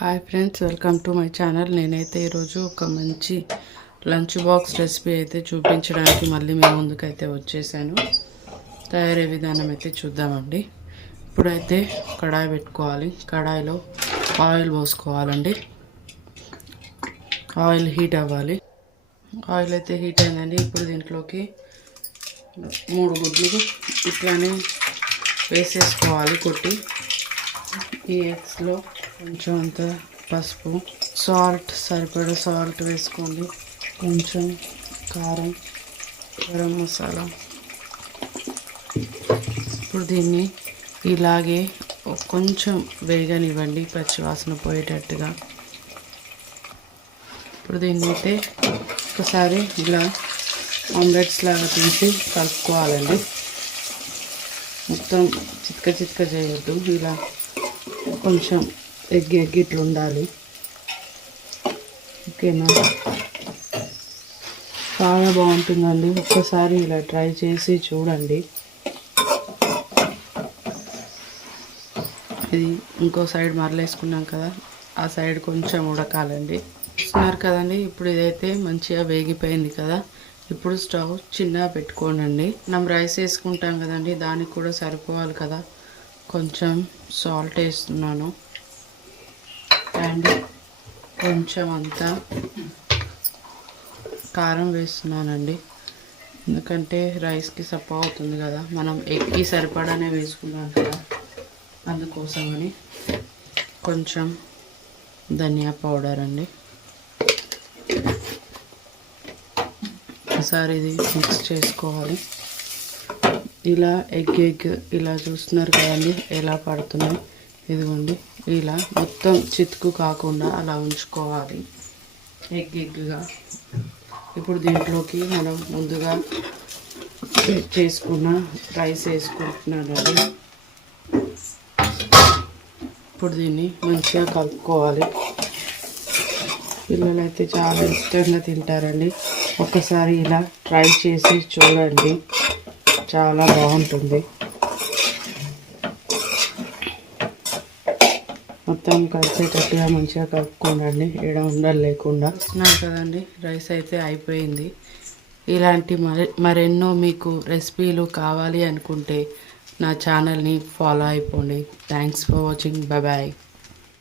Hi friends, welcome to my channel. నేనైతే ఈరోజు ఒక మంచి లంచ్ బాక్స్ రెసిపీ అయితే చూపించడానికి మళ్ళీ మీ ముందుకైతే వచ్చేసాను. తయారీ విధానం అయితే చూద్దామండి. ఇప్పుడైతే కడాయి పెట్టుకోవాలి. కడాయిలో ఆయిల్ పోసుకోవాలండి. ఆయిల్ హీట్ అవ్వాలి. ఆయిల్ అయితే హీట్ అయిందండి. ఇప్పుడు దీంట్లోకి 3 గుడ్లు ఇట్లానే వేసేసుకోవాలి కొట్టి. ఈ ఎగ్స్లో కొంచెం అంత పసుపు, సాల్ట్, సరిపడా సాల్ట్ వేసుకోండి. కొంచెం కారం, గరం మసాలా. ఇప్పుడు దీన్ని ఇలాగే కొంచెం వేగనివ్వండి, పచ్చివాసన పోయేటట్టుగా. ఇప్పుడు దీన్ని అయితే ఒకసారి ఇలా ఆమ్లెట్స్ లాగా తీసి కలుపుకోవాలండి. మొత్తం చితక చేయొద్దు. ఇలా కొంచెం ఎగ్ ఇట్లా ఉండాలి. ఓకేనా? చాలా బాగుంటుందండి. ఒక్కసారి ఇలా ట్రై చేసి చూడండి. ఇది ఇంకో సైడ్ మరలేసుకున్నాం కదా, ఆ సైడ్ కొంచెం ఉడకాలండి. చూస్తున్నారు కదండి. ఇప్పుడు ఇదైతే మంచిగా వేగిపోయింది కదా. ఇప్పుడు స్టవ్ చిన్నగా పెట్టుకోనండి. మనం రైస్ వేసుకుంటాం కదండి, దానికి కూడా సరిపోవాలి కదా. కొంచెం సాల్ట్ వేస్తున్నాను అండ్ కొంచెం అంతా కారం వేస్తున్నానండి. ఎందుకంటే రైస్కి సప్ప అవుతుంది కదా, మనం ఎగ్కి సరిపడానే వేసుకున్నాం కదా, అందుకోసమని. కొంచెం ధనియా పౌడర్ అండి. ఒకసారి ఇది మిక్స్ చేసుకోవాలి. ఇలా ఎగ్ ఇలా చూస్తున్నారు కదండి, ఎలా పడుతున్నాయి. ఇదిగోండి, ఇలా మొత్తం చితుకు కాకుండా అలా ఉంచుకోవాలి ఎగ్గా. ఇప్పుడు దీంట్లోకి మనం ముందుగా చేసుకున్న రైస్ వేసుకుంటున్నానండి. ఇప్పుడు దీన్ని మంచిగా కలుపుకోవాలి. పిల్లలు అయితే చాలా ఇష్టంగా తింటారండి. ఒకసారి ఇలా ట్రై చేసి చూడండి, చాలా బాగుంటుంది. మొత్తం కలిసేటట్టుగా మంచిగా కలుపుకోండి, ఏడ ఉండలు లేకుండా. చూస్తున్నారు కదండి, రైస్ అయితే అయిపోయింది. ఇలాంటి మరెన్నో మీకు రెసిపీలు కావాలి అనుకుంటే నా ఛానల్ని ఫాలో అయిపోండి. Thanks for watching. బాయ్.